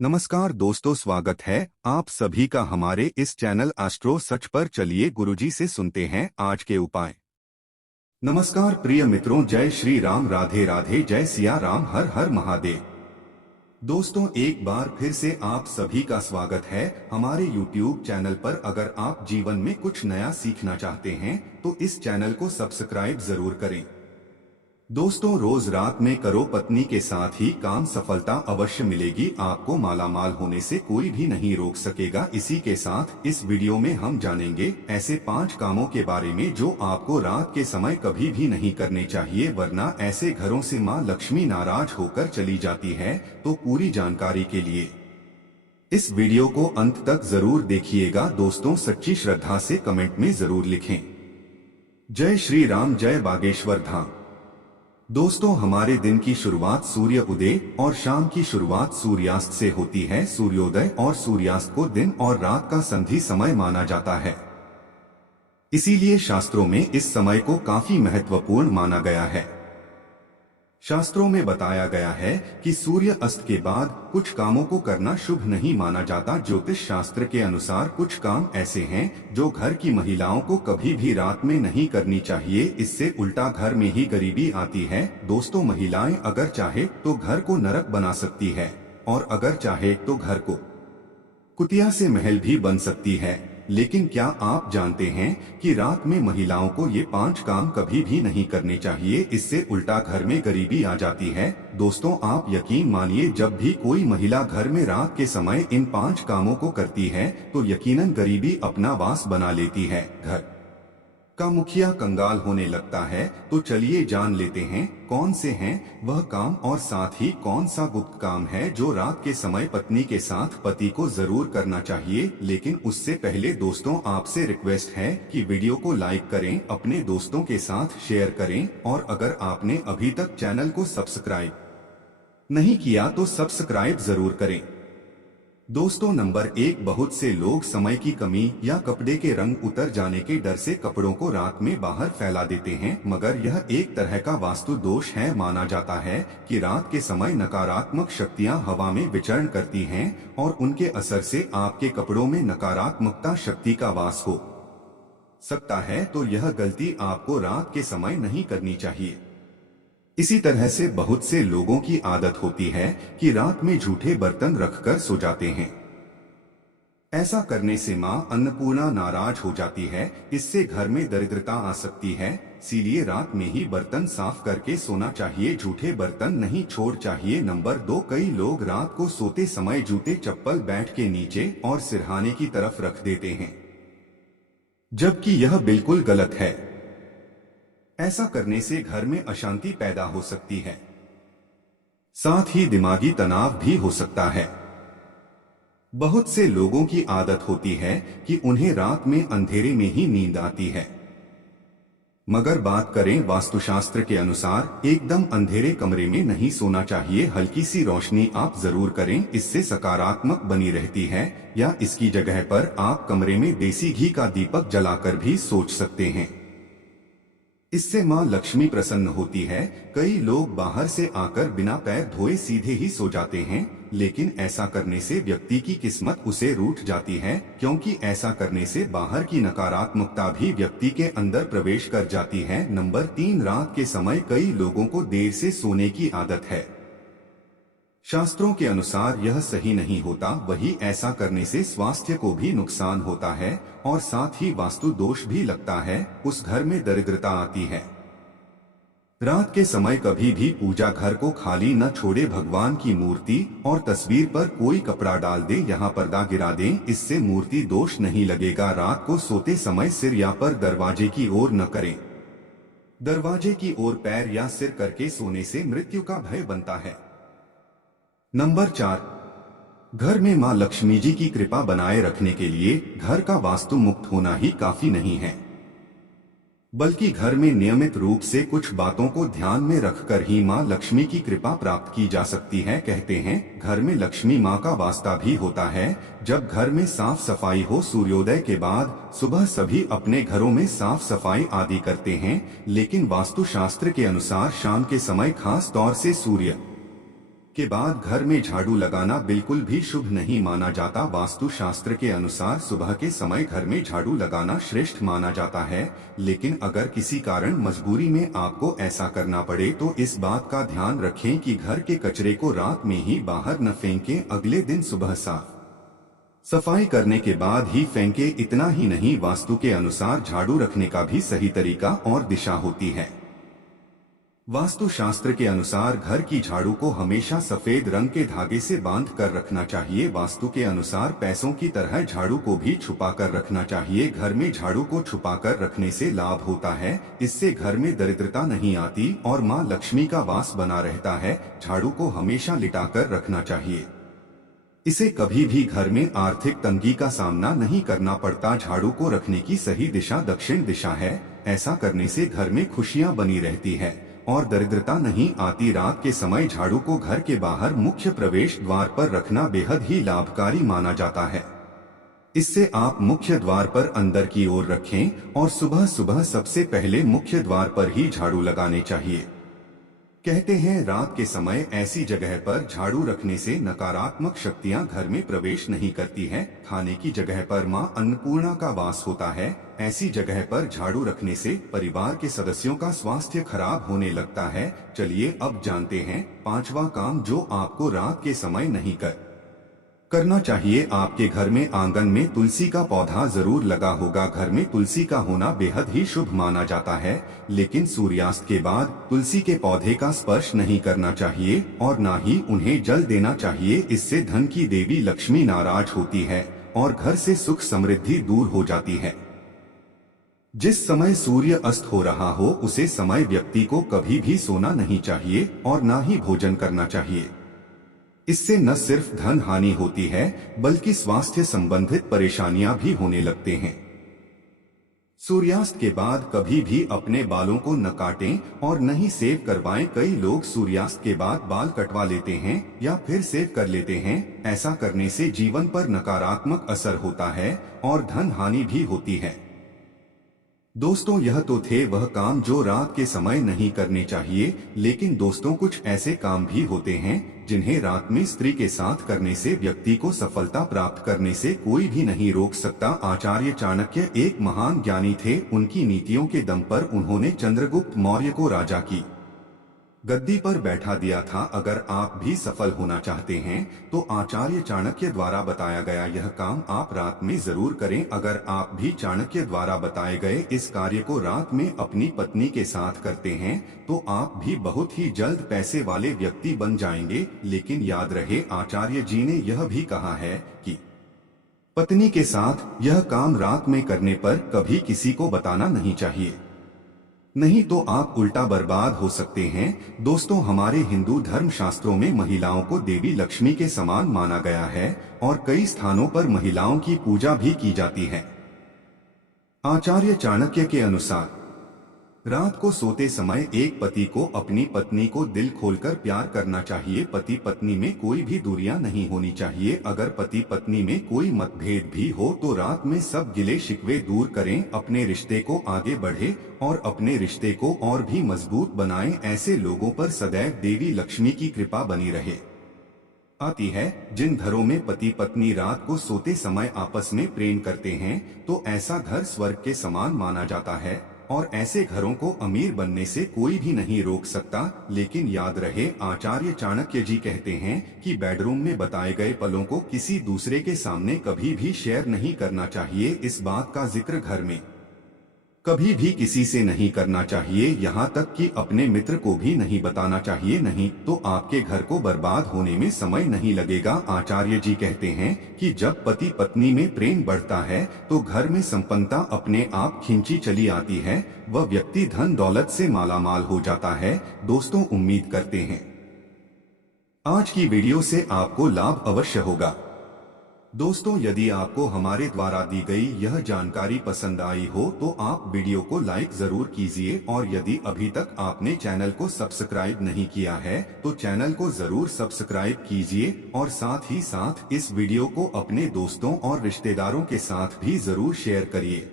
नमस्कार दोस्तों, स्वागत है आप सभी का हमारे इस चैनल एस्ट्रो सच पर। चलिए गुरुजी से सुनते हैं आज के उपाय। नमस्कार प्रिय मित्रों, जय श्री राम, राधे राधे, जय सिया राम, हर हर महादेव। दोस्तों, एक बार फिर से आप सभी का स्वागत है हमारे YouTube चैनल पर। अगर आप जीवन में कुछ नया सीखना चाहते हैं तो इस चैनल को सब्सक्राइब जरूर करें। दोस्तों, रोज रात में करो पत्नी के साथ ही काम, सफलता अवश्य मिलेगी। आपको मालामाल होने से कोई भी नहीं रोक सकेगा। इसी के साथ इस वीडियो में हम जानेंगे ऐसे 5 कामों के बारे में जो आपको रात के समय कभी भी नहीं करने चाहिए, वरना ऐसे घरों से मां लक्ष्मी नाराज होकर चली जाती है। तो पूरी जानकारी के लिए इस वीडियो को अंत तक जरूर देखिएगा। दोस्तों, सच्ची श्रद्धा से कमेंट में जरूर लिखें जय श्री राम, जय बागेश्वर धाम। दोस्तों, हमारे दिन की शुरुआत सूर्य उदय और शाम की शुरुआत सूर्यास्त से होती है। सूर्योदय और सूर्यास्त को दिन और रात का संधि समय माना जाता है। इसीलिए शास्त्रों में इस समय को काफी महत्वपूर्ण माना गया है। शास्त्रों में बताया गया है कि सूर्य अस्त के बाद कुछ कामों को करना शुभ नहीं माना जाता। ज्योतिष शास्त्र के अनुसार कुछ काम ऐसे हैं जो घर की महिलाओं को कभी भी रात में नहीं करनी चाहिए। इससे उल्टा घर में ही गरीबी आती है। दोस्तों, महिलाएं अगर चाहे तो घर को नरक बना सकती है और अगर चाहे तो घर को कुतिया से महल भी बन सकती है। लेकिन क्या आप जानते हैं कि रात में महिलाओं को ये 5 काम कभी भी नहीं करने चाहिए। इससे उल्टा घर में गरीबी आ जाती है। दोस्तों, आप यकीन मानिए, जब भी कोई महिला घर में रात के समय इन 5 कामों को करती है तो यकीनन गरीबी अपना वास बना लेती है। घर का मुखिया कंगाल होने लगता है। तो चलिए जान लेते हैं कौन से हैं वह काम और साथ ही कौन सा गुप्त काम है जो रात के समय पत्नी के साथ पति को जरूर करना चाहिए। लेकिन उससे पहले दोस्तों, आपसे रिक्वेस्ट है कि वीडियो को लाइक करें, अपने दोस्तों के साथ शेयर करें और अगर आपने अभी तक चैनल को सब्सक्राइब नहीं किया तो सब्सक्राइब जरूर करें। दोस्तों, नंबर 1, बहुत से लोग समय की कमी या कपड़े के रंग उतर जाने के डर से कपड़ों को रात में बाहर फैला देते हैं, मगर यह एक तरह का वास्तु दोष है। माना जाता है कि रात के समय नकारात्मक शक्तियां हवा में विचरण करती हैं और उनके असर से आपके कपड़ों में नकारात्मकता शक्ति का वास हो सकता है। तो यह गलती आपको रात के समय नहीं करनी चाहिए। इसी तरह से बहुत से लोगों की आदत होती है कि रात में झूठे बर्तन रखकर सो जाते हैं। ऐसा करने से मां अन्नपूर्णा नाराज हो जाती है। इससे घर में दरिद्रता आ सकती है। इसीलिए रात में ही बर्तन साफ करके सोना चाहिए, झूठे बर्तन नहीं छोड़ चाहिए। नंबर 2, कई लोग रात को सोते समय जूते चप्पल बैठ के नीचे और सिरहाने की तरफ रख देते हैं, जबकि यह बिल्कुल गलत है। ऐसा करने से घर में अशांति पैदा हो सकती है, साथ ही दिमागी तनाव भी हो सकता है। बहुत से लोगों की आदत होती है कि उन्हें रात में अंधेरे में ही नींद आती है, मगर बात करें वास्तुशास्त्र के अनुसार एकदम अंधेरे कमरे में नहीं सोना चाहिए। हल्की सी रोशनी आप जरूर करें, इससे सकारात्मक बनी रहती है। या इसकी जगह पर आप कमरे में देसी घी का दीपक जलाकर भी सोच सकते हैं। इससे मां लक्ष्मी प्रसन्न होती है। कई लोग बाहर से आकर बिना पैर धोए सीधे ही सो जाते हैं, लेकिन ऐसा करने से व्यक्ति की किस्मत उसे रूठ जाती है, क्योंकि ऐसा करने से बाहर की नकारात्मकता भी व्यक्ति के अंदर प्रवेश कर जाती है। नंबर 3, रात के समय कई लोगों को देर से सोने की आदत है। शास्त्रों के अनुसार यह सही नहीं होता। वही ऐसा करने से स्वास्थ्य को भी नुकसान होता है और साथ ही वास्तु दोष भी लगता है। उस घर में दरिद्रता आती है। रात के समय कभी भी पूजा घर को खाली न छोड़े। भगवान की मूर्ति और तस्वीर पर कोई कपड़ा डाल दे, यहाँ पर्दा गिरा दें, इससे मूर्ति दोष नहीं लगेगा। रात को सोते समय सिर या पर दरवाजे की ओर न करें। दरवाजे की ओर पैर या सिर करके सोने से मृत्यु का भय बनता है। नंबर 4, घर में मां लक्ष्मी जी की कृपा बनाए रखने के लिए घर का वास्तु मुक्त होना ही काफी नहीं है, बल्कि घर में नियमित रूप से कुछ बातों को ध्यान में रखकर ही मां लक्ष्मी की कृपा प्राप्त की जा सकती है। कहते हैं घर में लक्ष्मी मां का वास्ता भी होता है जब घर में साफ सफाई हो। सूर्योदय के बाद सुबह सभी अपने घरों में साफ सफाई आदि करते हैं, लेकिन वास्तु शास्त्र के अनुसार शाम के समय खास तौर से सूर्य के बाद घर में झाड़ू लगाना बिल्कुल भी शुभ नहीं माना जाता। वास्तु शास्त्र के अनुसार सुबह के समय घर में झाड़ू लगाना श्रेष्ठ माना जाता है, लेकिन अगर किसी कारण मजबूरी में आपको ऐसा करना पड़े तो इस बात का ध्यान रखें कि घर के कचरे को रात में ही बाहर न फेंकें, अगले दिन सुबह साफ सफाई करने के बाद ही फेंके। इतना ही नहीं, वास्तु के अनुसार झाड़ू रखने का भी सही तरीका और दिशा होती है। वास्तु शास्त्र के अनुसार घर की झाड़ू को हमेशा सफेद रंग के धागे से बांध कर रखना चाहिए। वास्तु के अनुसार पैसों की तरह झाड़ू को भी छुपा कर रखना चाहिए। घर में झाड़ू को छुपा कर रखने से लाभ होता है, इससे घर में दरिद्रता नहीं आती और मां लक्ष्मी का वास बना रहता है। झाड़ू को हमेशा लिटा कर रखना चाहिए, इसे कभी भी घर में आर्थिक तंगी का सामना नहीं करना पड़ता। झाड़ू को रखने की सही दिशा दक्षिण दिशा है। ऐसा करने से घर में खुशियां बनी रहती है और दरिद्रता नहीं आती। रात के समय झाड़ू को घर के बाहर मुख्य प्रवेश द्वार पर रखना बेहद ही लाभकारी माना जाता है। इससे आप मुख्य द्वार पर अंदर की ओर रखें और सुबह सुबह सबसे पहले मुख्य द्वार पर ही झाड़ू लगाने चाहिए। कहते हैं रात के समय ऐसी जगह पर झाड़ू रखने से नकारात्मक शक्तियां घर में प्रवेश नहीं करती हैं। खाने की जगह पर मां अन्नपूर्णा का वास होता है। ऐसी जगह पर झाड़ू रखने से परिवार के सदस्यों का स्वास्थ्य खराब होने लगता है। चलिए अब जानते हैं पांचवा काम जो आपको रात के समय नहीं करना चाहिए। आपके घर में आंगन में तुलसी का पौधा जरूर लगा होगा। घर में तुलसी का होना बेहद ही शुभ माना जाता है, लेकिन सूर्यास्त के बाद तुलसी के पौधे का स्पर्श नहीं करना चाहिए और न ही उन्हें जल देना चाहिए। इससे धन की देवी लक्ष्मी नाराज होती है और घर से सुख समृद्धि दूर हो जाती है। जिस समय सूर्य अस्त हो रहा हो उसे समय व्यक्ति को कभी भी सोना नहीं चाहिए और न ही भोजन करना चाहिए। इससे न सिर्फ धन हानि होती है बल्कि स्वास्थ्य संबंधित परेशानियां भी होने लगते हैं। सूर्यास्त के बाद कभी भी अपने बालों को न काटें और न ही सेव करवाएं। कई लोग सूर्यास्त के बाद बाल कटवा लेते हैं या फिर सेव कर लेते हैं। ऐसा करने से जीवन पर नकारात्मक असर होता है और धन हानि भी होती है। दोस्तों, यह तो थे वह काम जो रात के समय नहीं करने चाहिए, लेकिन दोस्तों कुछ ऐसे काम भी होते हैं जिन्हें रात में स्त्री के साथ करने से व्यक्ति को सफलता प्राप्त करने से कोई भी नहीं रोक सकता। आचार्य चाणक्य एक महान ज्ञानी थे। उनकी नीतियों के दम पर उन्होंने चंद्रगुप्त मौर्य को राजा की गद्दी पर बैठा दिया था। अगर आप भी सफल होना चाहते हैं तो आचार्य चाणक्य द्वारा बताया गया यह काम आप रात में जरूर करें। अगर आप भी चाणक्य द्वारा बताए गए इस कार्य को रात में अपनी पत्नी के साथ करते हैं तो आप भी बहुत ही जल्द पैसे वाले व्यक्ति बन जाएंगे। लेकिन याद रहे, आचार्य जी ने यह भी कहा है कि पत्नी के साथ यह काम रात में करने पर कभी किसी को बताना नहीं चाहिए, नहीं तो आप उल्टा बर्बाद हो सकते हैं। दोस्तों, हमारे हिंदू धर्म शास्त्रों में महिलाओं को देवी लक्ष्मी के समान माना गया है और कई स्थानों पर महिलाओं की पूजा भी की जाती है। आचार्य चाणक्य के अनुसार रात को सोते समय एक पति को अपनी पत्नी को दिल खोलकर प्यार करना चाहिए। पति पत्नी में कोई भी दूरियां नहीं होनी चाहिए। अगर पति पत्नी में कोई मतभेद भी हो तो रात में सब गिले शिकवे दूर करें, अपने रिश्ते को आगे बढ़े और अपने रिश्ते को और भी मजबूत बनाएं। ऐसे लोगों पर सदैव देवी लक्ष्मी की कृपा बनी रहे आती है। जिन घरों में पति पत्नी रात को सोते समय आपस में प्रेम करते हैं तो ऐसा घर स्वर्ग के समान माना जाता है और ऐसे घरों को अमीर बनने से कोई भी नहीं रोक सकता। लेकिन याद रहे, आचार्य चाणक्य जी कहते हैं कि बेडरूम में बताए गए पलों को किसी दूसरे के सामने कभी भी शेयर नहीं करना चाहिए। इस बात का जिक्र घर में कभी भी किसी से नहीं करना चाहिए, यहाँ तक कि अपने मित्र को भी नहीं बताना चाहिए, नहीं तो आपके घर को बर्बाद होने में समय नहीं लगेगा। आचार्य जी कहते हैं कि जब पति पत्नी में प्रेम बढ़ता है तो घर में संपन्नता अपने आप खिंची चली आती है, वह व्यक्ति धन दौलत से मालामाल हो जाता है। दोस्तों, उम्मीद करते हैं आज की वीडियो से आपको लाभ अवश्य होगा। दोस्तों, यदि आपको हमारे द्वारा दी गई यह जानकारी पसंद आई हो तो आप वीडियो को लाइक जरूर कीजिए और यदि अभी तक आपने चैनल को सब्सक्राइब नहीं किया है तो चैनल को जरूर सब्सक्राइब कीजिए और साथ ही साथ इस वीडियो को अपने दोस्तों और रिश्तेदारों के साथ भी जरूर शेयर करिए।